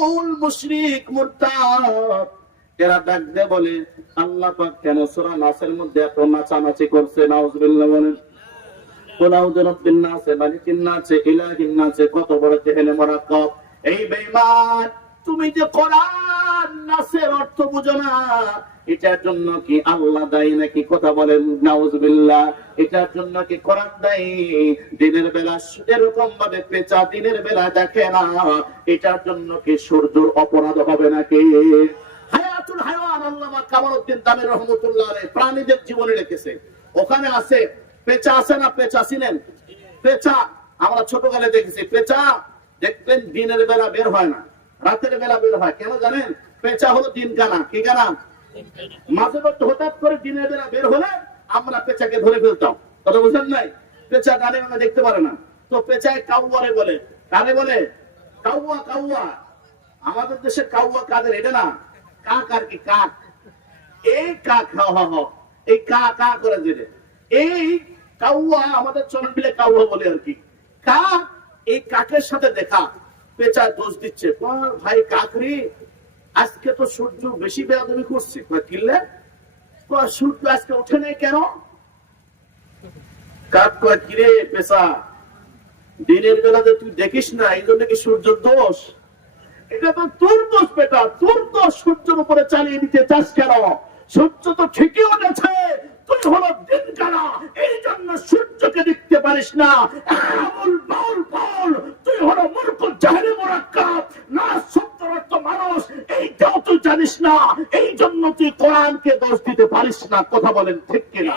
মূল মুশরিক মুরতাদ। এরা ডাক দিয়ে বলে আল্লাহ পাক কেন সূরা নাসের মধ্যে এত নাচানাচি করছে? নাউজুবিল্লাহ বলেন। কুল আউযু বিরাব্বিন নাস মালিকিন নাস ইলাহিন নাস, কত বড় জেহেলে মুরাক্কাব। এই বেঈমান, তুমি যে কোরআন নাসের অর্থ বুঝো না, এটার জন্য কি আল্লাহ দায়ী নাকি? কথা বলেন নাউজুবিল্লাহ। এটার জন্য কি কোরআন দায়ী? দিনের বেলা এরকম ভাবে পেঁচা দিনের বেলা দেখে না, এটার জন্য কি সূর্যের অপরাধ হবে নাকি? হায়াতুল হায়াওয়ান আল্লামা কামালউদ্দিন তামির রহমাতুল্লাহ আলাইহি প্রাণীদের জীবনে লিখেছে, ওখানে আছে পেঁচা আছে না? পেঁচা চিনেন? পেঁচা আমরা ছোটকালে দেখেছি। পেঁচা দেখবেন দিনের বেলা বের হয় না, রাতের বেলা বের হয়। কেন জানেন? পেঁচা হলো দিন কানা। কি কানা? মাঝে মধ্যে হঠাৎ করে দিনের বেলা বের হলে আমরা পেঁচাকে ধরে ফেলতাম। কথা বুঝেন নাই? পেঁচা ডানে বামে দেখতে পারে না, তো পেঁচায় কাউয়ারে বলে। কারে বলে? কাউয়া। কাউয়া আমাদের দেশে কাউয়া কাদের? এটা না, কাক আর কি, কাক। এই কাক, এই কা কা করে দিলে এই কাউয়া আমাদের চলন মিলে কাউয়া বলে আর কি। কাক এই কাকের সাথে দেখা, পেঁচা দোষ দিচ্ছে, ভাই কাকরি আজকে তো সূর্য বেশি বেয়াদবি করছে। কিনলে সূর্য আজকে ওঠে নাই কেন? কাক কয় কিরে পেঁচা, দিনের বেলাতে তুই দেখিস না, এই জন্য কি সূর্যের দোষ? এটা তো তোর দোষ বেটা, তোর দোষ। সূর্যের উপরে চালিয়ে দিতে চাস কেন? সূর্য তো ঠিকই উঠেছে, তুই হলো দিন কানা, এই জন্য সূর্যকে দেখতে পারিস না। তুই হলো মূর্খ জাহেলে মুরাক্কাব। না শব্দের অর্থ মানুষ, এইটাও তুই জানিস না, এই জন্য তুই কোরআনকে দোষ দিতে পারিস না। কথা বলেন ঠিক কিনা?